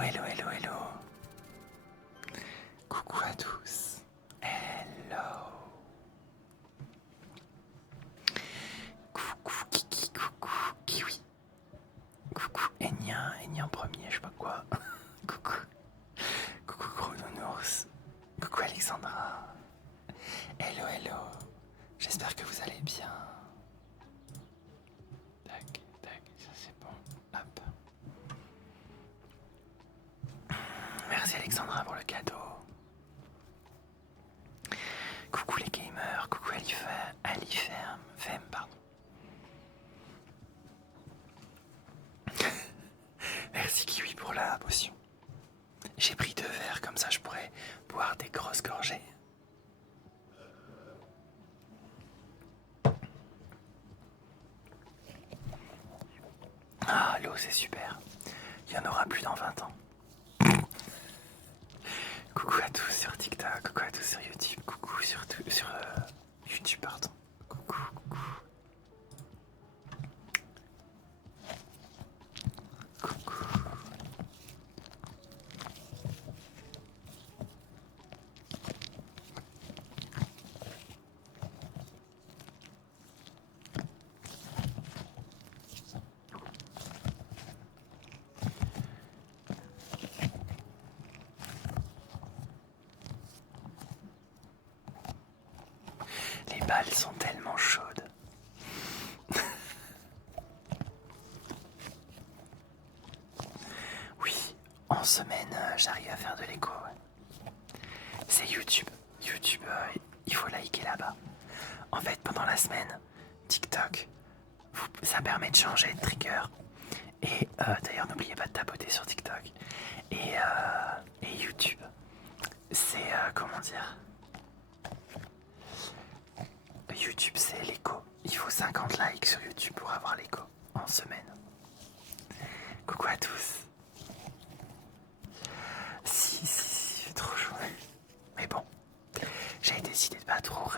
hello, hello, hello. Coucou à tous. Hello. Coucou Kiki, coucou Kiwi. Coucou Enya, Enya en premier, je sais pas quoi. Coucou. Coucou Gros Nounours. Coucou Alexandra. Hello, hello. J'espère que vous allez bien. Tac, tac, ça c'est bon. Hop. Merci Alexandra pour le cadeau. Coucou les gamers, coucou Fem, pardon. Merci Kiwi pour la potion. J'ai pris 2 verres, comme ça je pourrais boire des grosses gorgées. Ah, l'eau c'est super. Il y en aura plus dans 20 ans. Coucou à tous sur TikTok, coucou à tous sur YouTube, coucou sur YouTube, pardon. Coucou, coucou. Coucou. Les balles sont tellement chaudes. Oui, en semaine, j'arrive à faire de l'écho. Ouais. C'est YouTube. YouTube, il faut liker là-bas. En fait, pendant la semaine, TikTok, ça permet de changer de trigger. Et d'ailleurs, n'oubliez pas de tapoter sur TikTok. Et YouTube, c'est comment dire? YouTube, c'est l'écho. Il faut 50 likes sur YouTube pour avoir l'écho en semaine. Coucou à tous. Si, trop chaud. Mais bon, j'ai décidé de pas trop,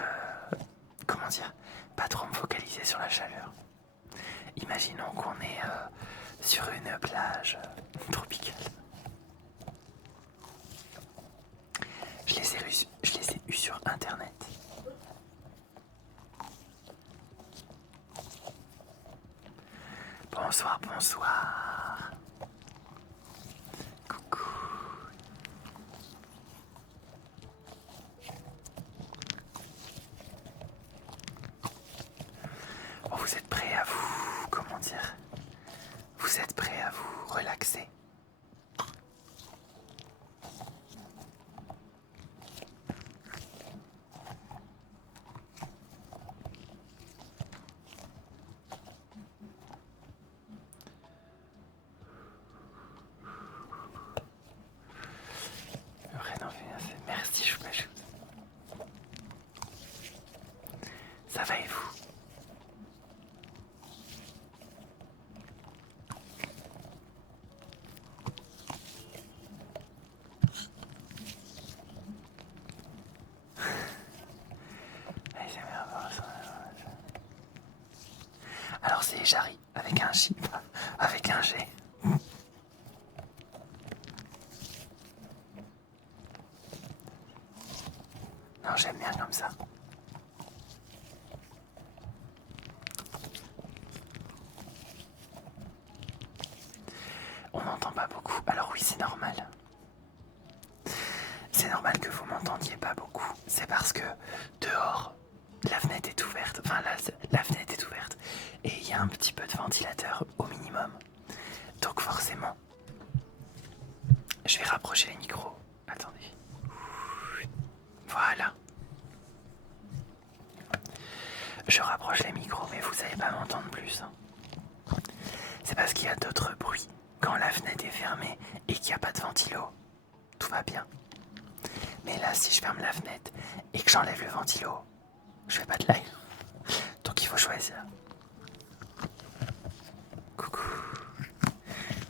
comment dire, pas trop me focaliser sur la chaleur. Imaginons qu'on est sur une plage tropicale. Je les ai eus sur internet. Bonsoir, bonsoir. Coucou. Bon, vous êtes prêts à vous... Comment dire? Vous êtes prêts à vous relaxer? Merci, Choupachou. Ça va et vous? Alors c'est Jarry avec un J, avec un G. Non, j'aime bien comme ça. On n'entend pas beaucoup. Alors oui, c'est normal. C'est normal que vous m'entendiez pas beaucoup. C'est parce que dehors, la fenêtre est ouverte. Enfin, la fenêtre est ouverte. Et il y a un petit peu de ventilateur au minimum. Donc forcément, je vais rapprocher les micros. Attendez. Voilà. Je rapproche les micros, mais vous n'allez pas m'entendre plus. C'est parce qu'il y a d'autres bruits. Quand la fenêtre est fermée et qu'il n'y a pas de ventilo, tout va bien. Mais là, si je ferme la fenêtre et que j'enlève le ventilo, je fais pas de live. Donc il faut choisir. Coucou.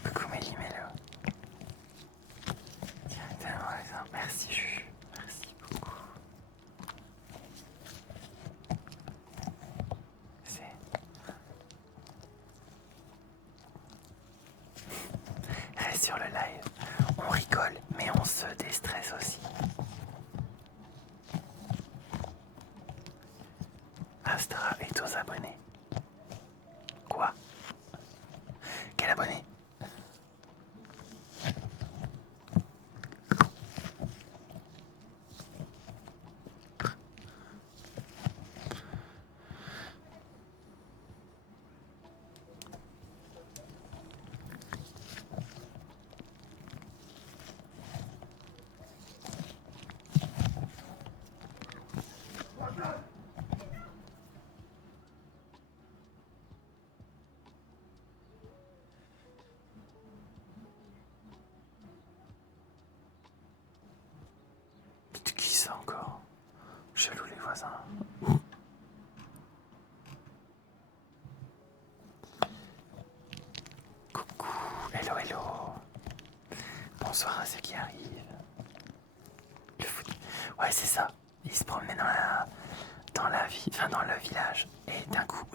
Coucou Mélie Mélo. Merci Juju. Merci beaucoup. Reste sur le live. pense, déstresse aussi. Astra est aux abonnés. Quoi? Quel abonné? Qui ça encore? Chelou les voisins. Coucou, hello hello. Bonsoir à ceux qui arrivent. Le foot. Ouais c'est ça. Il se promenait dans la vie, enfin dans le village. Et d'un coup,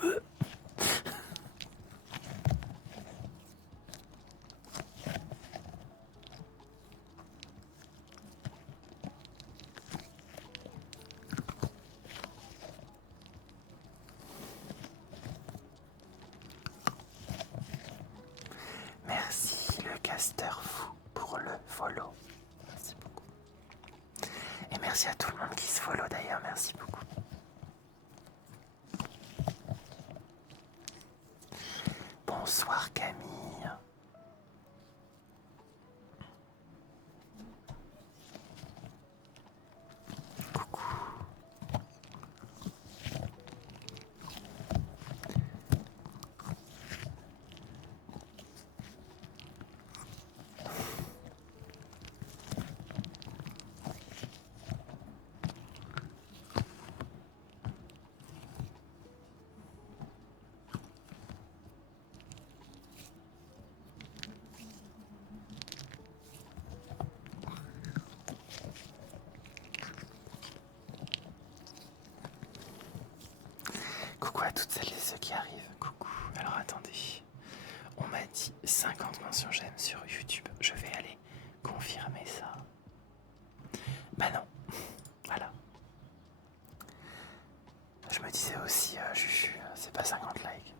merci le casteur fou pour le follow. Merci beaucoup. Et merci à tout le monde qui se follow d'ailleurs, merci beaucoup. Bonsoir Camille. Coucou. Coucou à toutes celles et ceux qui arrivent. Coucou. Alors attendez. On m'a dit 50 mentions j'aime sur YouTube. Je vais aller confirmer ça. Bah non. Voilà. Je me disais aussi, Juju, c'est pas 50 likes.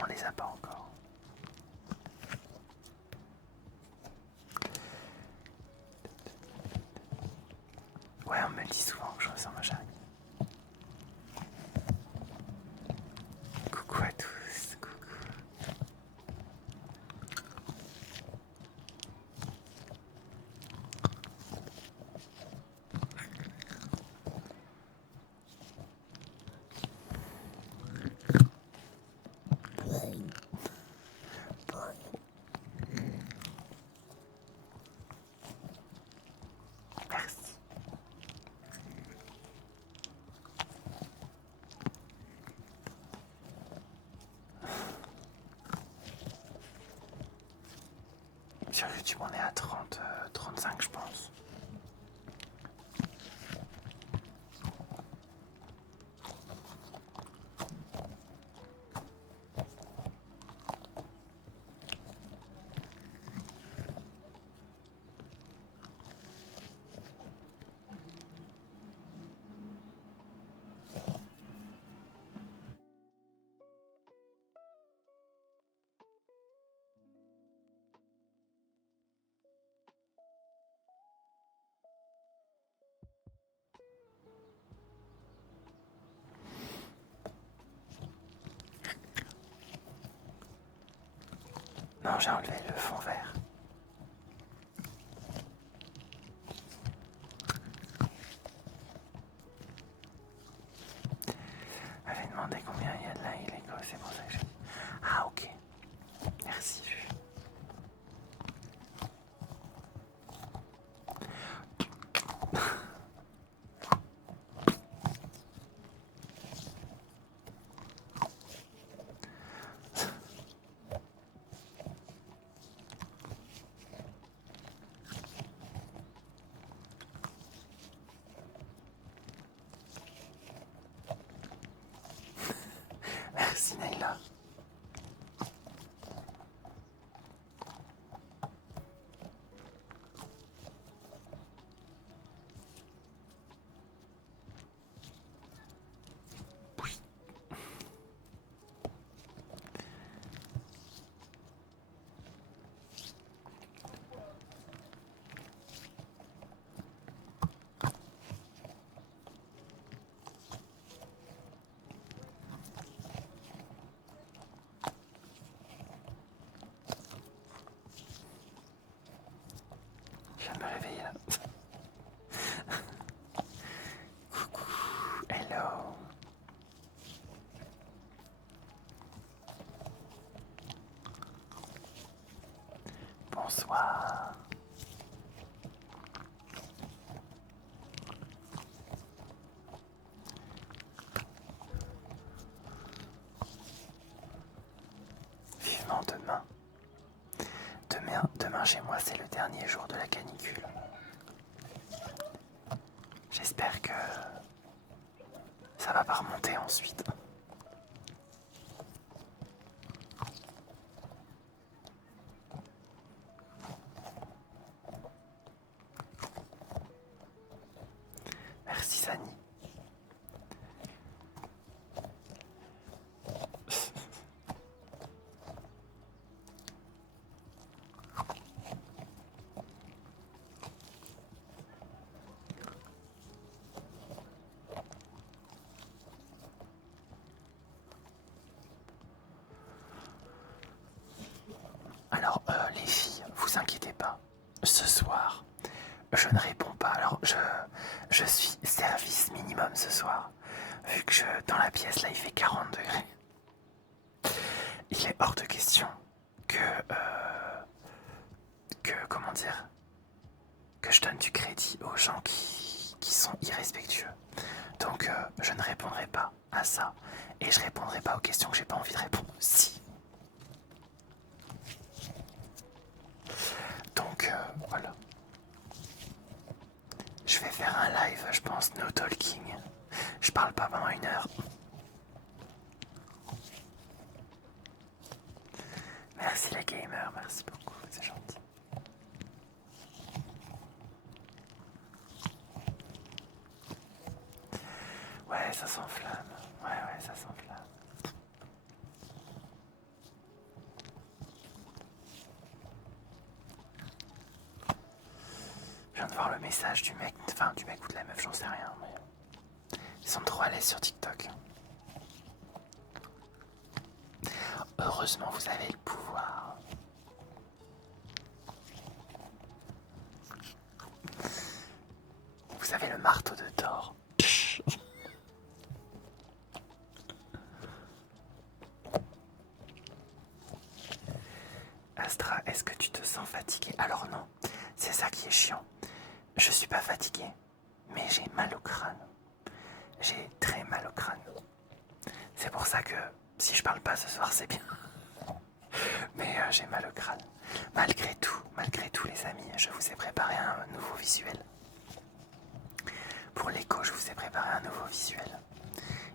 On les a pas encore. Ouais, on me le dit souvent que je ressemble à Charlie. Coucou à tous, coucou. Merci. Sur YouTube, on est à 30, 35, je pense. Non, j'ai enlevé le fond vert. Elle avait demandé combien il y a de likes, les gars, c'est pour ça que j'ai dit. Ah, ok. Merci, Juju. Merci, Naïla. bonsoir. Vivement demain. Demain chez moi, c'est le dernier jour de la canicule. J'espère que ça va pas remonter ensuite. Merci Sani. Alors les filles, vous inquiétez pas. Ce soir, je ne réponds pas. Alors je suis service minimum ce soir. Vu que dans la pièce là il fait 40 degrés. Il est hors de question que comment dire, que je donne du crédit aux gens qui sont irrespectueux. Donc je ne répondrai pas à ça. Et je répondrai pas aux questions que j'ai pas envie de répondre aussi. Donc voilà. Je vais faire un live, je pense, no talking. Je parle pas pendant 1 heure. Merci les gamers, merci beaucoup, c'est gentil. Ouais, ça s'enflamme. Ouais, ça s'enflamme. Je viens de voir le message du mec, enfin du mec ou de la meuf, j'en sais rien, mais ils sont trop à l'aise sur TikTok. Heureusement, vous avez le pouvoir. Vous avez le marteau de Thor. Astra, est-ce que tu te sens fatigué? Alors non, c'est ça qui est chiant. Je suis pas fatigué, mais j'ai mal au crâne. J'ai très mal au crâne. C'est pour ça que si je parle pas ce soir, c'est bien. Mais j'ai mal au crâne. Malgré tout les amis, je vous ai préparé un nouveau visuel. Pour l'écho, je vous ai préparé un nouveau visuel.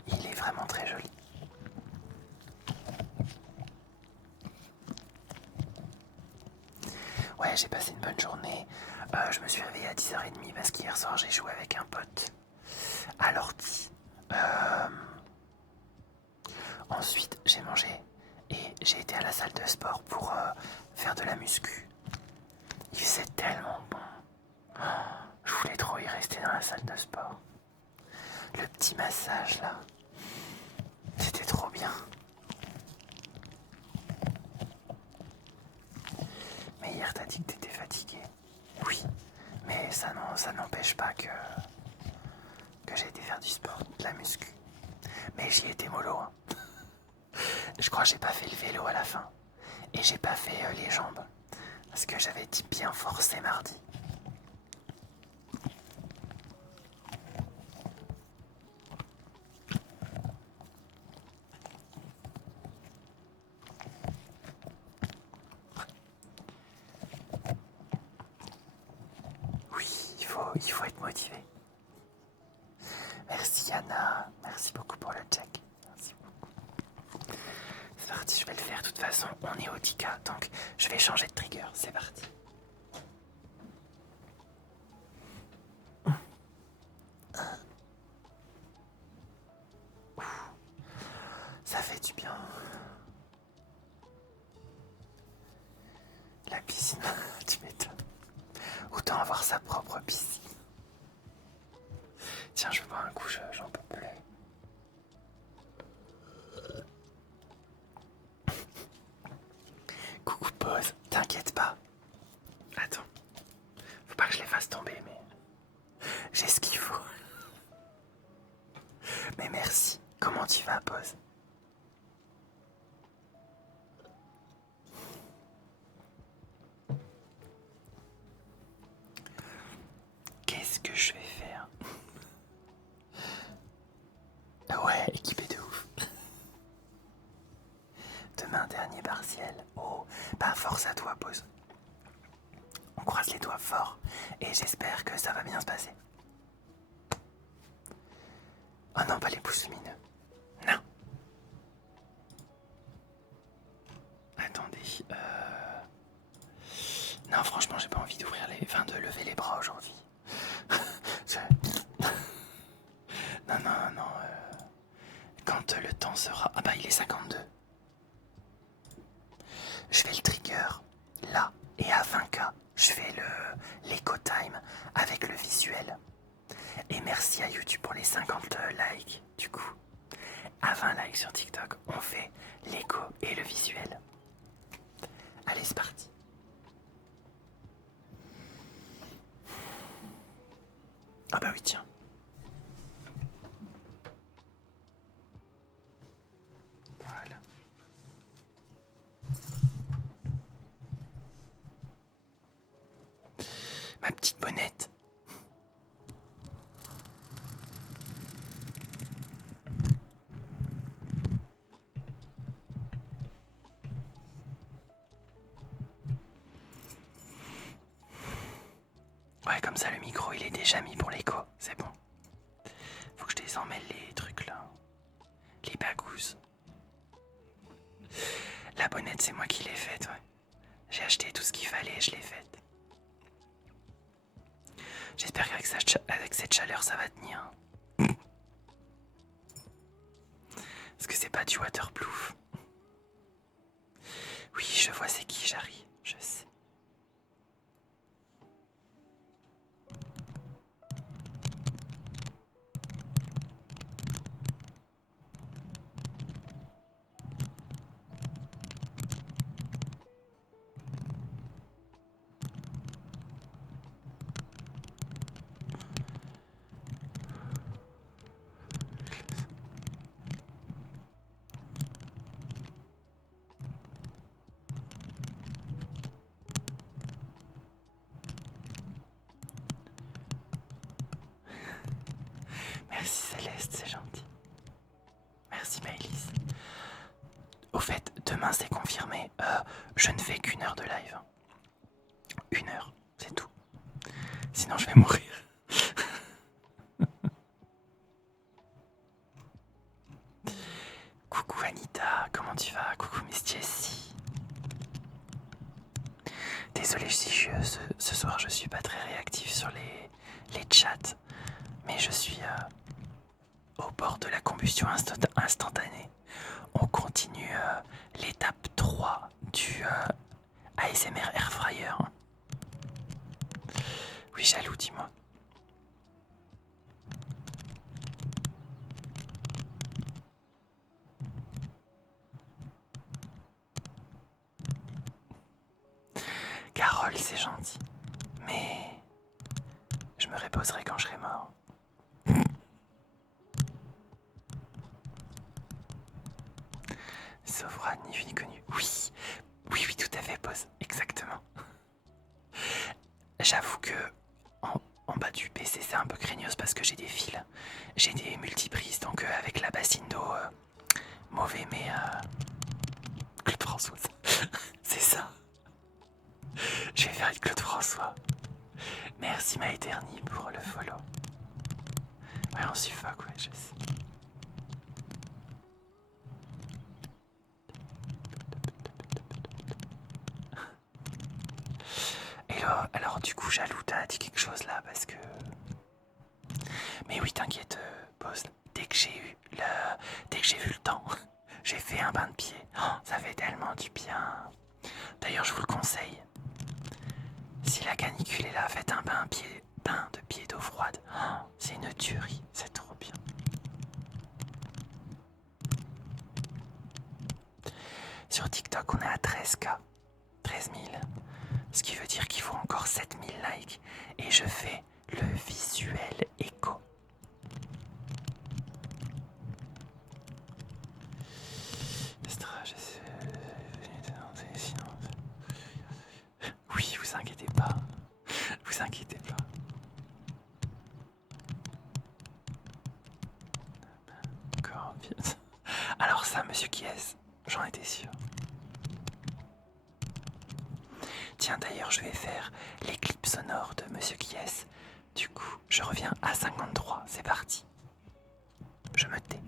Il est vraiment très joli. Ouais, j'ai passé une bonne journée. Je me suis réveillé à 10h30 parce qu'hier soir j'ai joué avec un pote à l'ordi. Ensuite, j'ai mangé et j'ai été à la salle de sport pour faire de la muscu. Il faisait tellement bon. Oh, je voulais trop y rester dans la salle de sport. Le petit massage là, c'était trop bien. Mais hier t'as dit que t'étais fatigué. Oui, mais ça n'empêche pas que j'ai été faire du sport, de la muscu. Mais j'y étais mollo. Hein. Je crois que j'ai pas fait le vélo à la fin. Et j'ai pas fait les jambes. Parce que j'avais dit bien forcé mardi. Oui, il faut être motivé. Merci Yana, merci beaucoup pour le check. Merci beaucoup. C'est parti, je vais le faire. De toute façon, on est au 10K, donc je vais changer de trigger. C'est parti. Ça fait du bien. La piscine, tu m'étonnes. Autant avoir sa propre piscine. Tiens, je vais boire un coup, j'en peux plus. Coucou pause, t'inquiète pas. Attends, faut pas que je les fasse tomber, mais j'ai ce qu'il faut. Mais merci, comment tu vas pause? que je vais faire? Ouais, équipé de ouf. Demain, dernier partiel. Oh, bah force à toi, pause. On croise les doigts fort et j'espère que ça va bien se passer. Oh non, pas les pouces lumineux. Non. Attendez. Non, franchement, j'ai pas envie d'ouvrir les... Enfin, de lever les bras aujourd'hui. Non, non, non. Quand le temps sera... Ah bah, il est 52. Je fais le trigger là. Et à 20K, je fais l'éco time avec le visuel. Et merci à YouTube pour les 50 likes. Du coup, à 20 likes sur TikTok, on fait l'écho et le visuel. Allez, c'est parti. Ah bah oui, tiens. Voilà. Ma petite bonnette. Ouais, comme ça, le micro, il est déjà mis pour l'écho. C'est bon. Faut que je désormêle les trucs là. Les bagouses. La bonnette, c'est moi qui l'ai faite, ouais. J'ai acheté tout ce qu'il fallait et je l'ai faite. J'espère qu'avec cette chaleur, ça va tenir. Parce que c'est pas du waterproof. Oui, je vois c'est qui, Jarry. Je sais. Merci Céleste, c'est gentil. Merci Maëlys. Au fait, demain c'est confirmé. Je ne fais qu'1 heure de live. 1 heure, c'est tout. Sinon je vais mourir. Coucou Anita, comment tu vas? Coucou Miss Jessie. Désolé si ce soir je suis pas très réactif sur les chats, mais je suis au bord de la combustion instantanée. On continue l'étape 3 du ASMR Airfryer. Oui, jaloux, dis-moi. Carole, c'est gentil. Mais je me reposerai quand je serai mort. Sauvera ni vu ni connu. Oui, oui, oui, tout à fait, pause. Exactement. J'avoue que en bas du PC, c'est un peu craignos parce que j'ai des fils. J'ai des multiprises, donc avec la bassine d'eau, mauvais, mais... Claude François, c'est ça. Je vais faire une Claude François. Merci ma éternie pour le follow. Ouais, on suffoque, ouais, je sais. Et là, alors du coup, Jaloux, t'as dit quelque chose là parce que... Mais oui, t'inquiète, pause. Dès que j'ai vu le temps, j'ai fait un bain de pied. Oh, ça fait tellement du bien. D'ailleurs, je vous le conseille. Si la canicule est là, faites un bain de pied d'eau froide. Oh, c'est une tuerie, c'est trop bien. Sur TikTok, on est à 13K. 13 000. Ce qui veut dire qu'il faut encore 7 000 likes. Et je fais le visuel écho. Oui, vous inquiétez pas. Vous inquiétez pas. Tiens, d'ailleurs, je vais faire les clips sonores de Monsieur qui est. Du coup, je reviens à 53. C'est parti. Je me tais.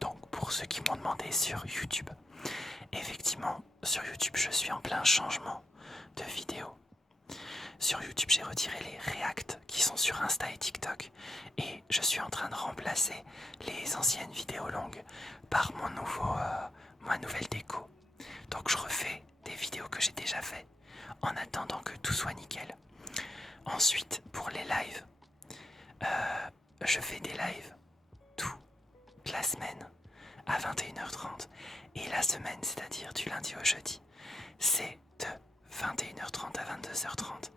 Donc pour ceux qui m'ont demandé sur YouTube, effectivement sur YouTube je suis en plein changement de vidéo. Sur YouTube j'ai retiré les reacts qui sont sur Insta et TikTok et je suis en train de remplacer les anciennes vidéos longues par ma nouvelle déco. Donc je refais des vidéos que j'ai déjà fait en attendant que tout soit nickel. Ensuite pour les lives, je fais des lives la semaine à 21h30 et la semaine, c'est-à-dire du lundi au jeudi, c'est de 21h30 à 22h30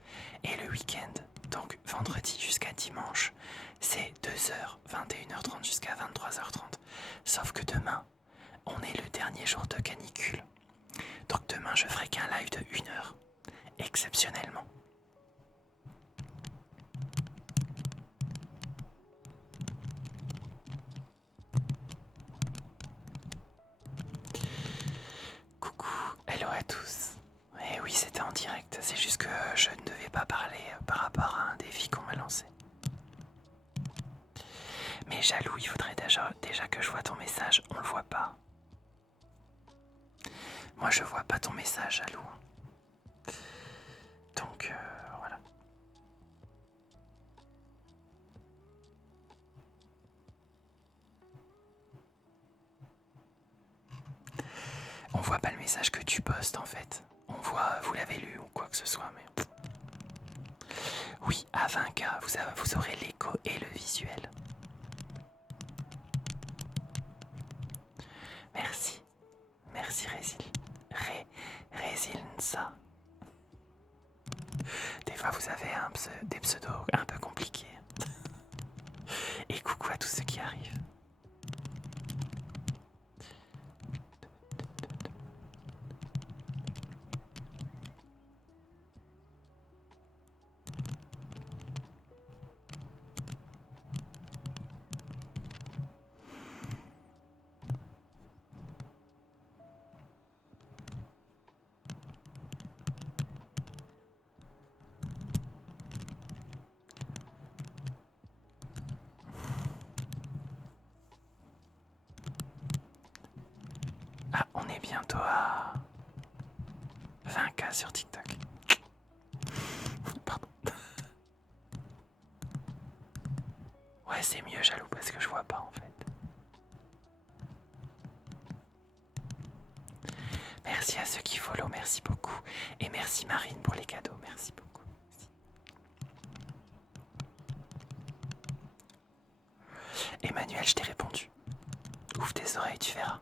et le week-end, donc vendredi jusqu'à dimanche, c'est 2h, 21h30 jusqu'à 23h30. Sauf que demain, on est le dernier jour de canicule. Donc demain, je ferai qu'un live de 1 heure, exceptionnellement. Hello à tous. Et oui, c'était en direct. C'est juste que je ne devais pas parler par rapport à un défi qu'on m'a lancé. Mais jaloux, il faudrait déjà que je vois ton message. On le voit pas. Moi, je vois pas ton message, jaloux. Donc, voilà. On voit pas le message que tu postes en fait. On voit, vous l'avez lu ou quoi que ce soit, mais... Oui, à 20K, vous aurez l'écho et le visuel. Merci. Merci Résilnsa. Des fois vous avez des pseudos un peu compliqués. Et coucou à tous ceux qui arrivent. Ah, on est bientôt à 20K sur TikTok. Pardon. Ouais, c'est mieux, jaloux, parce que je vois pas en fait. Merci à ceux qui follow, merci beaucoup. Et merci Marine pour les cadeaux, merci beaucoup. Merci. Emmanuel, je t'ai répondu. Ouvre tes oreilles, tu verras.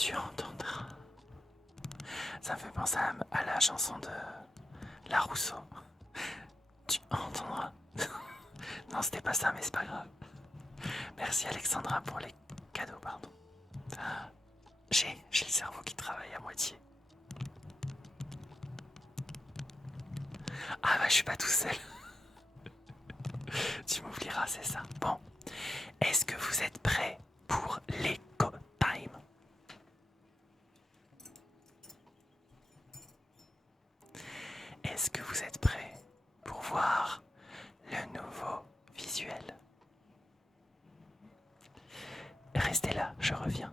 Tu entendras. Ça me fait penser à la chanson de La Rousseau. Tu entendras. Non, c'était pas ça, mais c'est pas grave. Merci Alexandra pour les cadeaux, pardon. J'ai le cerveau qui travaille à moitié. Ah bah je suis pas tout seul. Tu m'oublieras, c'est ça. Bon, est-ce que vous êtes prêts pour l'éco time? Est-ce que vous êtes prêts pour voir le nouveau visuel? Restez là, je reviens.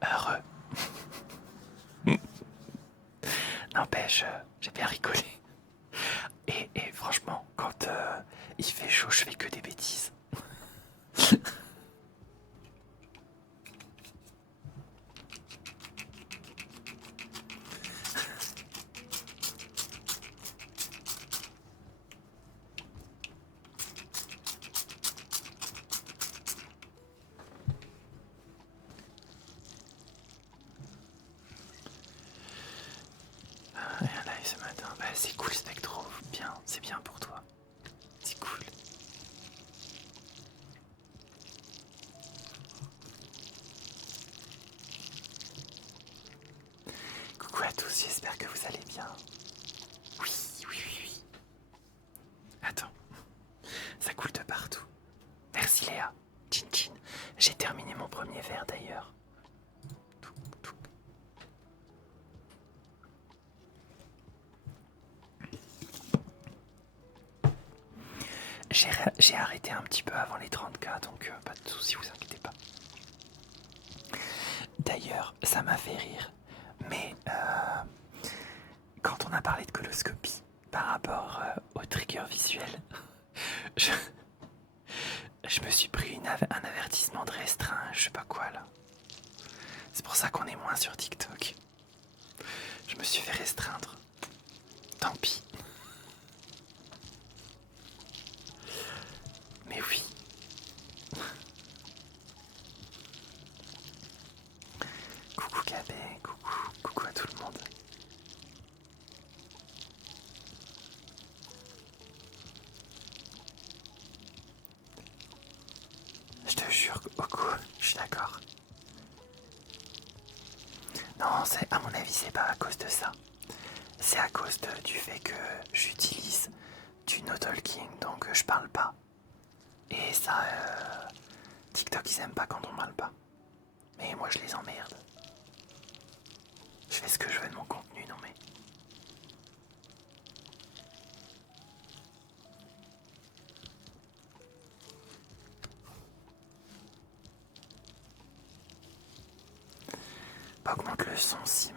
Heureux. N'empêche, j'ai bien rigolé. Et franchement, quand il fait chaud, je fais que des bêtises. Un live ce matin, bah, c'est cool Spectro, bien, c'est bien pour toi. C'est cool. Coucou à tous, j'espère que vous allez bien. Oui, oui, oui, oui. Attends, ça coule de partout. Merci Léa. Chin chin. J'ai terminé mon premier verre d'ailleurs. Touc, touc. J'ai arrêté un petit peu avant les 30K, donc pas de soucis, vous inquiétez pas. D'ailleurs, ça m'a fait rire, mais quand on a parlé de coloscopie par rapport au trigger visuel, je me suis pris un avertissement de restreint, je sais pas quoi là. C'est pour ça qu'on est moins sur TikTok. Je me suis fait restreindre. Tant pis. Mais oui. Coucou Gabé, coucou à tout le monde. Je te jure, Oku, je suis d'accord. Non, à mon avis, c'est pas à cause de ça. C'est à cause du fait que j'utilise du no-talking, donc je parle pas. Et ça, TikTok, ils aiment pas quand on parle pas. Mais moi, je les emmerde. Je fais ce que je veux de mon contenu, non mais... Augmente le son, Sim.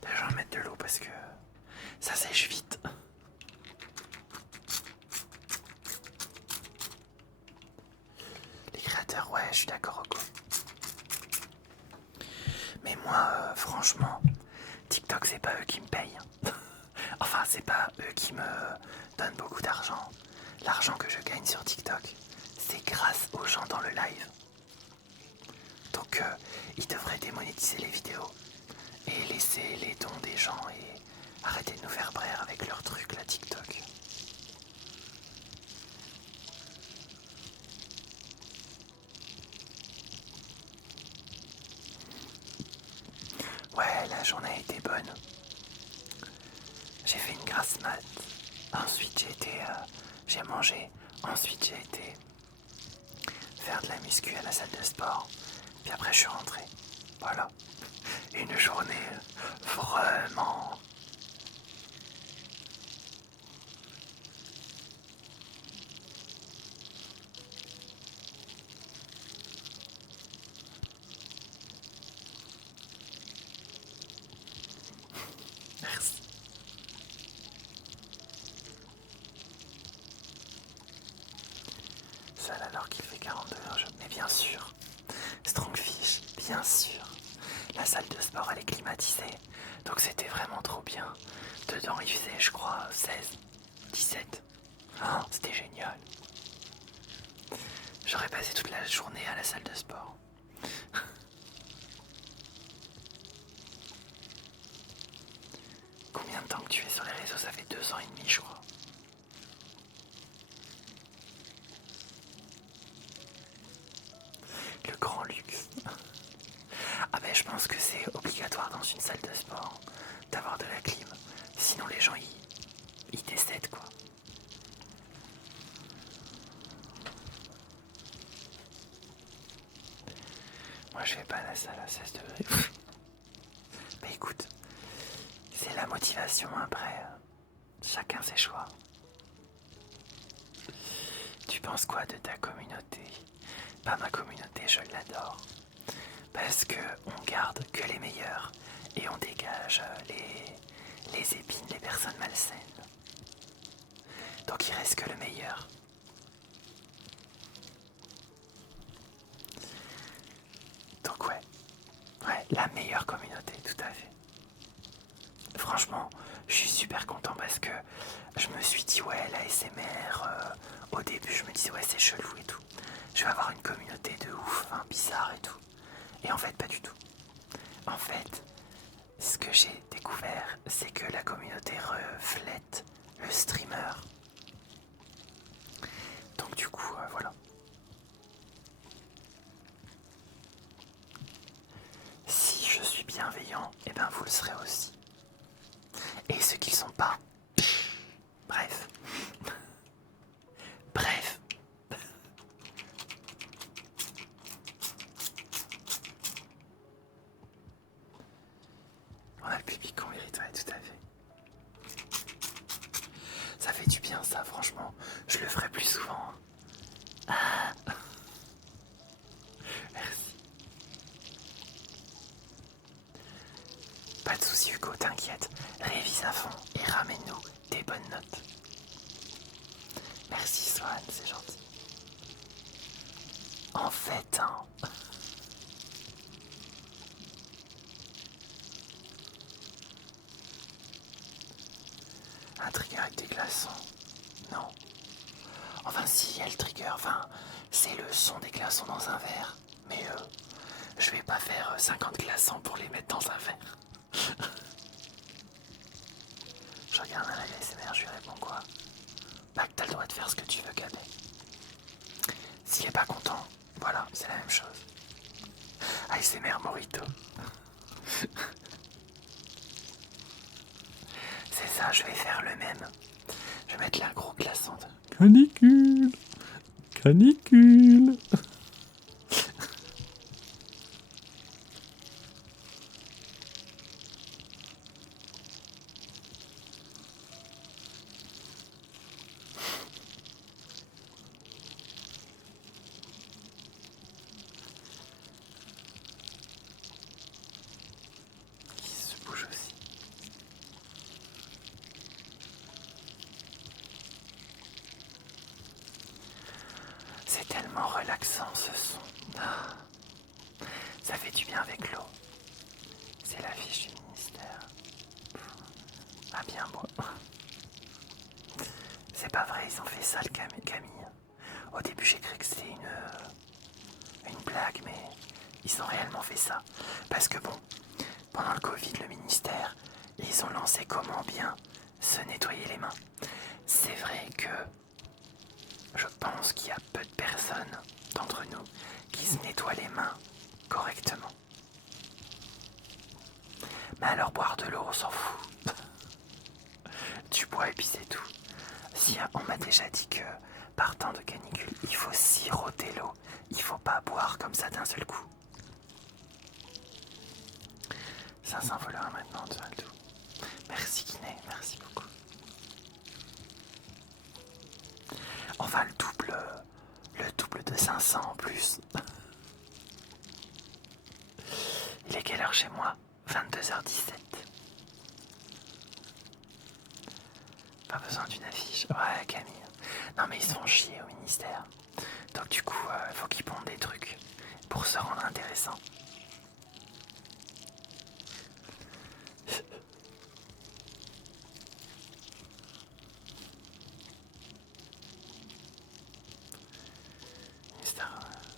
D'ailleurs, je vais en mettre de l'eau parce que ça sèche vite. Les créateurs, ouais, je suis d'accord, Rocco. Mais moi, franchement, TikTok, c'est pas eux qui me payent. Enfin, c'est pas eux qui me donnent beaucoup d'argent. L'argent que je gagne gagne sur TikTok, c'est grâce aux gens dans le live. Donc ils devraient démonétiser les vidéos et laisser les dons des gens et arrêter de nous faire braire avec leurs trucs là TikTok. Ouais, la journée a été bonne. J'ai fait une grasse mat. Ensuite j'ai mangé. Ensuite j'ai été faire de la muscu à la salle de sport. Puis après je suis rentré. Voilà. Une journée vraiment... Merci. Seul alors qu'il fait 42 heures, mais bien sûr. Strongfish, bien sûr. La salle de sport elle est climatisée, donc c'était vraiment trop bien. Dedans il faisait je crois 16, 17. Oh, c'était génial. J'aurais passé toute la journée à la salle de sport. Combien de temps que tu es sur les réseaux? Ça fait 2 ans et demi je crois. Le grand luxe. Ah ben je pense que c'est obligatoire dans une salle de sport d'avoir de la clim. Sinon les gens ils décèdent quoi. Moi je vais pas à la salle à 16 degrés. Mais écoute, c'est la motivation après. Chacun ses choix. Tu penses quoi de ta communauté? Bah ma communauté je l'adore. Parce que on garde que les meilleurs et on dégage les épines, les personnes malsaines. Donc il reste que le meilleur. Donc ouais, la meilleure communauté, tout à fait. Franchement, je suis super content parce que je me suis dit ouais la SMR, au début je me disais ouais c'est chelou et tout. Je vais avoir une communauté de ouf, hein, bizarre et tout. Et en fait pas du tout. En fait, ce que j'ai découvert, c'est que la communauté reflète le streamer. Donc du coup, voilà. Si je suis bienveillant, et ben vous le serez aussi. Et ceux qui ne sont pas, bref. Bref. On a le public qu'on mérite, ouais, tout à fait. Ça fait du bien ça, franchement. Je le ferai plus souvent. Ah. Merci. Pas de soucis Hugo, t'inquiète. Révise à fond et ramène-nous des bonnes notes. Merci Swan, c'est gentil. En fait, hein. Un trigger avec des glaçons. Non. Enfin si, il y a le trigger, enfin, c'est le son des glaçons dans un verre. Mais je vais pas faire 50 glaçons pour les mettre dans un verre. Je regarde un live ASMR, je lui réponds quoi? Bah que t'as le droit de faire ce que tu veux, Gabé. S'il est pas content, voilà, c'est la même chose. ASMR Morito. C'est ça, je vais faire le même. Je vais mettre là le gros glaçon. Canicule. Canicule. Qui se bouge aussi. C'est tellement relaxant ce son. Ah. Ça fait du bien avec l'eau. C'est la fiche du ministère. Ah bien bon. C'est pas vrai, ils ont fait ça le Camille. Au début j'ai cru que c'était une blague, mais ils ont réellement fait ça. Parce que bon, pendant le Covid, le ministère, ils ont lancé comment bien se nettoyer les mains. C'est vrai que je pense qu'il y a peu de personnes d'entre nous qui se nettoient les mains correctement. Mais alors boire de l'eau, on s'en fout. Tu bois et puis c'est tout. Si on m'a déjà dit que partant de canicule, il faut siroter l'eau. Il faut pas boire comme ça d'un seul coup. 500 followers maintenant, tu vois le tout. Merci Kiné, merci beaucoup. Enfin le double de 500 en plus. Il est quelle heure chez moi? 22h17. Pas besoin d'une affiche. Ouais Camille. Non mais ils se font chier au ministère. Donc du coup, faut qu'ils pondent des trucs pour se rendre intéressant.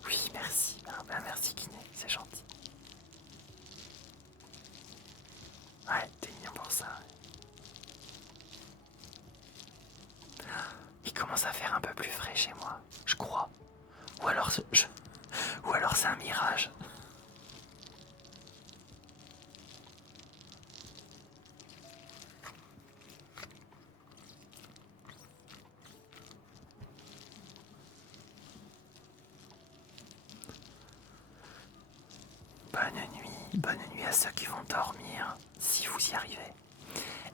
Oui, merci. Ah, ben merci Kiné, c'est gentil. Ouais, t'es mignon pour ça. Il commence à faire un peu plus frais chez moi, je crois. Ou alors c'est un mirage. Bonne nuit à ceux qui vont dormir, si vous y arrivez.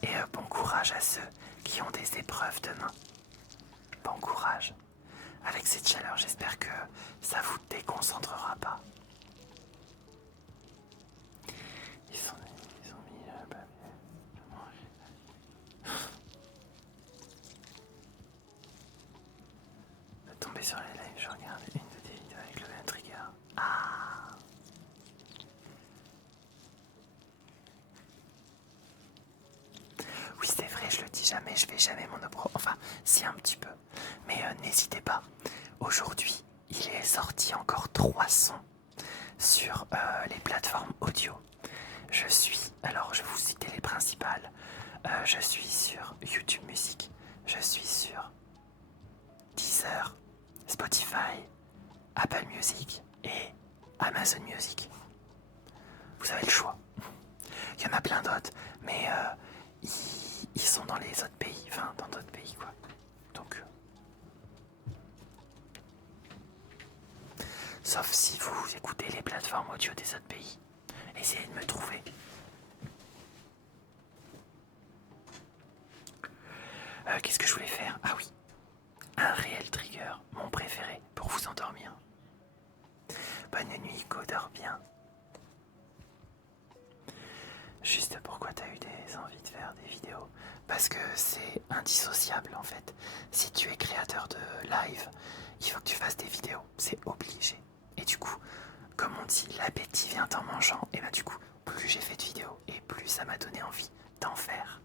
Et bon courage à ceux qui ont des épreuves demain. Bon courage. Avec cette chaleur, j'espère que ça vous déconcentrera pas. Ils ont mis le papier. De tomber sur les lives, je regarde une de tes vidéos avec le même trigger. Ah. Oui, c'est vrai, je le dis jamais, je vais jamais monopro. Enfin, si un petit peu. Mais n'hésitez pas. Aujourd'hui, il est sorti encore 3 sons sur les plateformes audio. Alors je vais vous citer les principales. Je suis sur YouTube Music, je suis sur Deezer, Spotify, Apple Music et Amazon Music. Vous avez le choix. Il y en a plein d'autres, mais ils sont dans les autres pays, enfin dans d'autres pays quoi. Donc, sauf si vous écoutez les plateformes audio des autres pays, essayez de me trouver. Qu'est-ce que je voulais faire? Ah oui, un réel trigger, mon préféré pour vous endormir. Bonne nuit, Go, dors bien. Juste pourquoi t'as eu des envies de faire des vidéos? Parce que c'est indissociable en fait. Si tu es créateur de live, il faut que tu fasses des vidéos, c'est obligé. Et du coup, comme on dit, l'appétit vient en mangeant. Et bah du coup, plus j'ai fait de vidéos et plus ça m'a donné envie d'en faire.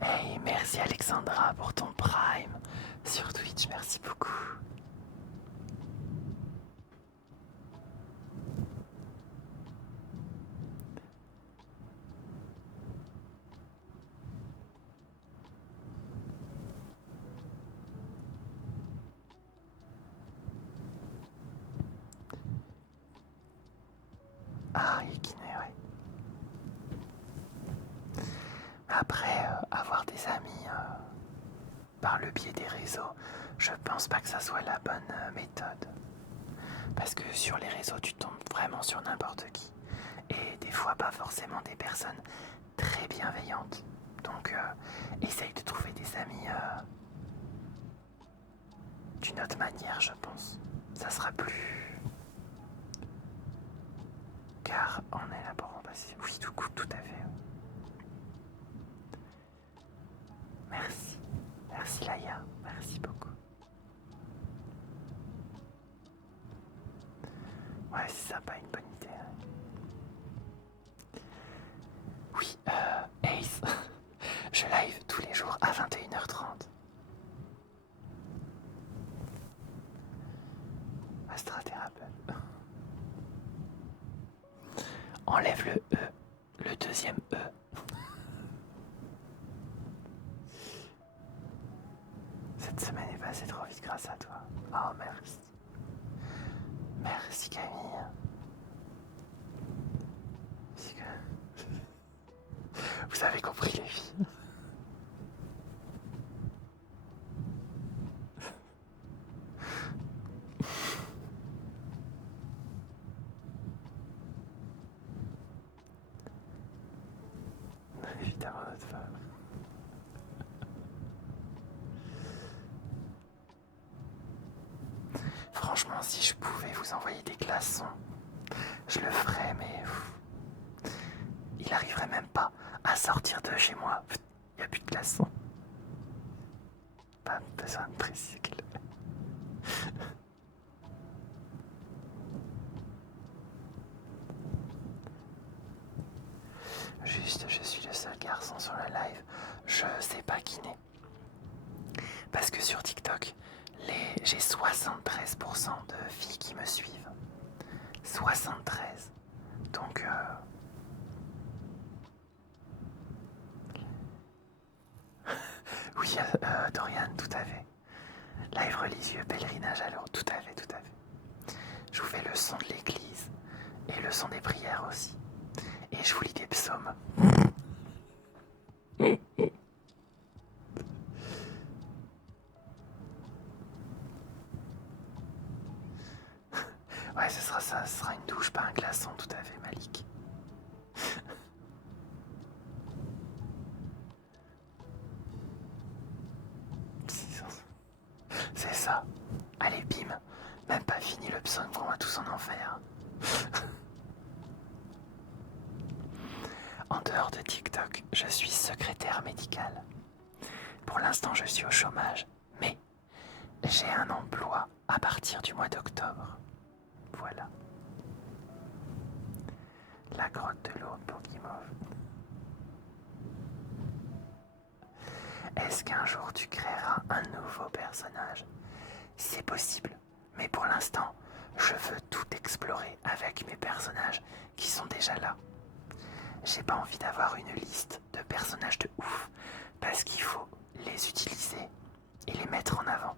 Hey, merci Alexandra pour ton prime sur Twitch, merci beaucoup. Ah, Yekine, ouais. Après, avoir des amis par le biais des réseaux, je pense pas que ça soit la bonne méthode. Parce que sur les réseaux, tu tombes vraiment sur n'importe qui. Et des fois, pas forcément des personnes très bienveillantes. Donc, essaye de trouver des amis d'une autre manière, je pense. Ça sera plus... Car on est là pour remplacer... Oui, tout à fait. passé trop vite grâce à toi. Oh, merci. Merci Camille. Vous avez compris les filles. Évidemment notre femme. Franchement, si je pouvais vous envoyer des glaçons, je le ferais, mais il arriverait même pas à sortir de chez moi. Il n'y a plus de glaçons. Pas besoin de tricycle. Juste, je suis le seul garçon sur le live. Je sais pas qui n'est. Parce que sur TikTok, j'ai 73% de filles qui me suivent. 73. Donc, oui, Dorian, tout à fait. Live religieux, pèlerinage à l'eau, tout à fait, tout à fait. Je vous fais le son de l'église et le son des prières aussi. Et je vous lis des psaumes. Ouais, ce sera ça, ce sera une douche, pas un glaçon, tout à fait, Malik. C'est ça. Allez, bim. Même pas fini le psaume qu'on va tous en enfer. En dehors de TikTok, je suis secrétaire médicale. Pour l'instant, je suis au chômage, mais j'ai un emploi à partir du mois d'octobre. Voilà. La grotte de l'eau pour Guimauve. Est-ce qu'un jour tu créeras un nouveau personnage? C'est possible, mais pour l'instant, je veux tout explorer avec mes personnages qui sont déjà là. J'ai pas envie d'avoir une liste de personnages de ouf, parce qu'il faut les utiliser et les mettre en avant.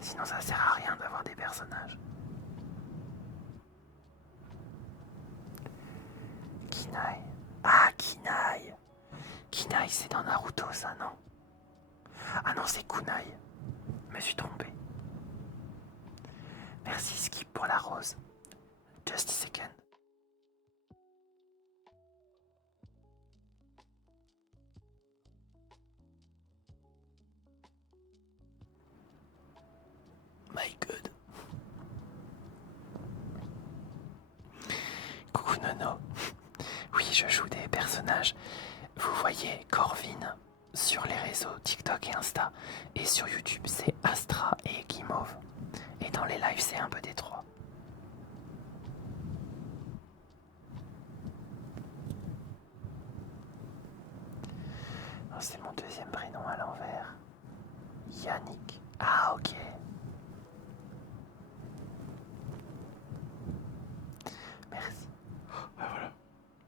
Sinon ça sert à rien d'avoir des personnages. Kinaï. Ah, Kinaï. Kinaï, c'est dans Naruto, ça, non? Ah non, c'est Kunai. Je me suis trompé. Merci Skip pour la rose. Just a second. My God. Coucou Nono. Oui, je joue des personnages. Vous voyez Corvin sur les réseaux TikTok et Insta. Et sur YouTube, c'est Astra et Guimauve. Et dans les lives, c'est un peu des trois. C'est mon deuxième prénom à l'envers. Yannick. Ah, ok. Merci. Ah voilà,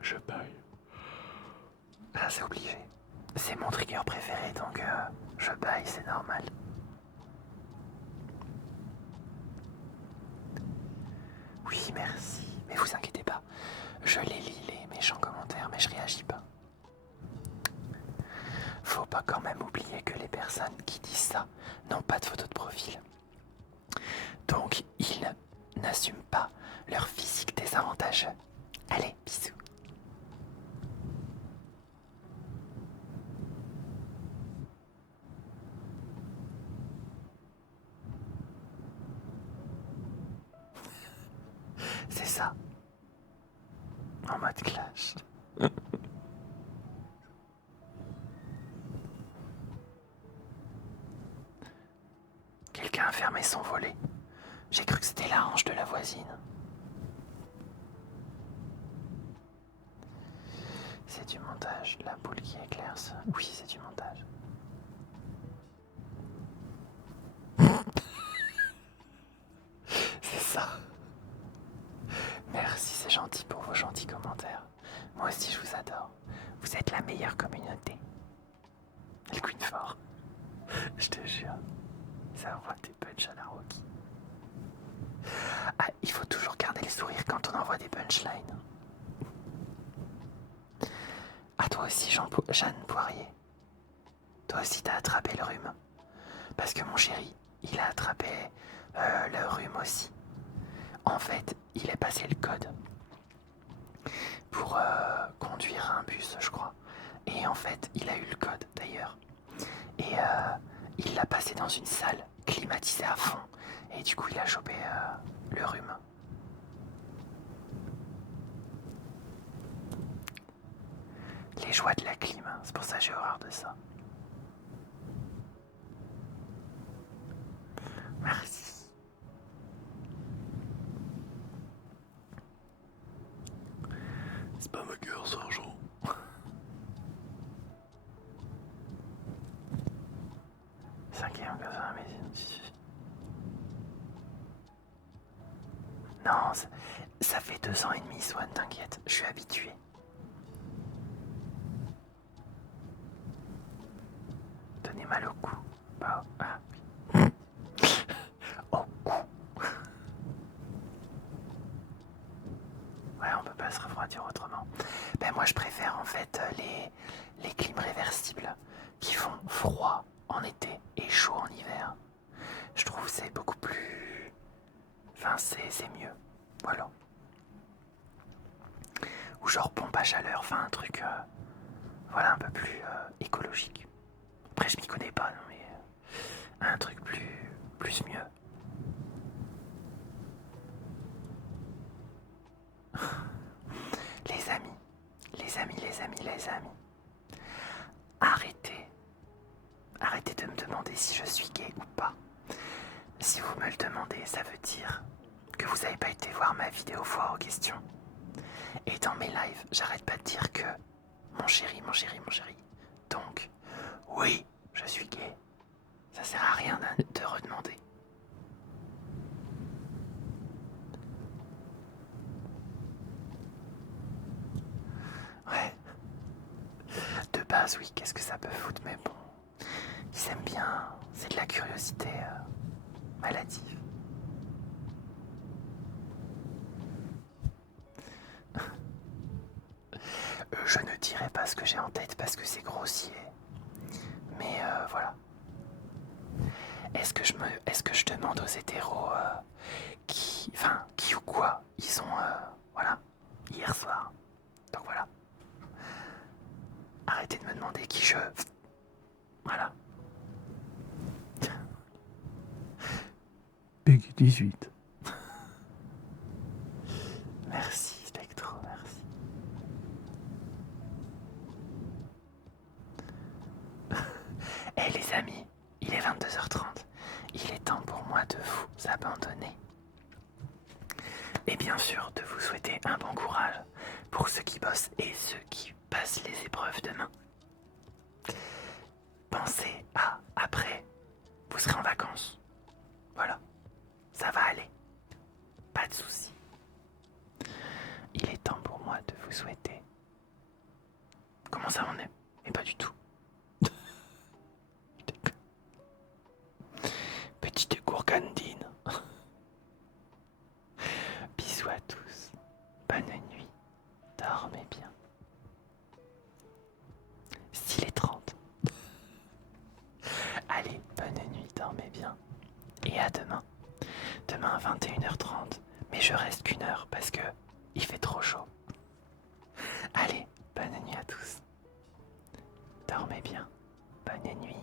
je paye. Ah, c'est obligé. C'est mon trigger préféré, donc je baille, c'est normal. Oui, merci. Mais vous inquiétez pas, je les lis les méchants commentaires, mais je réagis pas. Faut pas quand même oublier que les personnes qui disent ça n'ont pas de photo de profil. Donc ils n'assument pas leur physique désavantageux. Allez, bisous. C'est ça. En mode clash. Quelqu'un a fermé son volet. J'ai cru que c'était la hanche de la voisine. C'est du montage, la boule qui éclaire ça. Oui, c'est du montage. C'est ça. Merci, c'est gentil pour vos gentils commentaires. Moi aussi, je vous adore. Vous êtes la meilleure communauté. Le Queen Fort. Je te jure. Ça envoie des punchs à la Rocky. Ah, il faut toujours garder le sourire quand on envoie des punchlines. Ah, toi aussi, Jeanne Poirier. Toi aussi, t'as attrapé le rhume. Parce que mon chéri, il a attrapé le rhume aussi. En fait, il est passé le code pour conduire un bus, je crois. Et en fait, il a eu le code d'ailleurs. Et il l'a passé dans une salle climatisée à fond. Et du coup, il a chopé le rhume. Les joies de la clim, hein. C'est pour ça que j'ai horreur de ça. Merci. C'est pas ma gueule, sergent. Cinquième grâce à la médecine. Non, ça fait 2 ans et demi, Swan, t'inquiète, je suis habitué. Tenez mal au cou. Bah, ah, oui. Au cou. Ouais, on peut pas se refroidir autrement. Ben moi je préfère en fait les clims réversibles qui font froid en été et chaud en hiver. Je trouve c'est beaucoup plus... Enfin c'est mieux. Voilà. Ou genre pompe à chaleur, enfin un truc voilà un peu plus écologique. Après je m'y connais pas non mais un truc plus mieux. Les amis, arrêtez de me demander si je suis gay ou pas. Si vous me le demandez, ça veut dire que vous n'avez pas été voir ma vidéo foire aux questions. Et dans mes lives, j'arrête pas de dire que mon chéri. Donc, oui, je suis gay. Ça sert à rien de redemander. Ouais. De base, oui, qu'est-ce que ça peut foutre, mais bon. Ils aiment bien. C'est de la curiosité maladive. Je ne dirai pas ce que j'ai en tête parce que c'est grossier. Mais voilà. Est-ce que je demande aux hétéros qui ou quoi ils sont voilà hier soir. Donc voilà. Arrêtez de me demander qui je... Voilà. Peggy 18. Merci Spectro, merci. Eh les amis, il est 22h30. Il est temps pour moi de vous abandonner. Et bien sûr de vous souhaiter un bon courage pour ceux qui bossent et ceux qui passent les épreuves demain. Pensez à après, vous serez en vacances. Voilà, ça va aller. Pas de soucis. Il est temps pour moi de vous souhaiter. Comment ça on est? Mais pas du tout. Petite gourgandine. Bisous à tous. Bonne nuit. Dormez bien. S'il est 30. Allez, bonne nuit, dormez bien. Et à demain. Demain à 21h30. Mais je reste qu'une heure parce que il fait trop chaud. Allez, bonne nuit à tous. Dormez bien. Bonne nuit.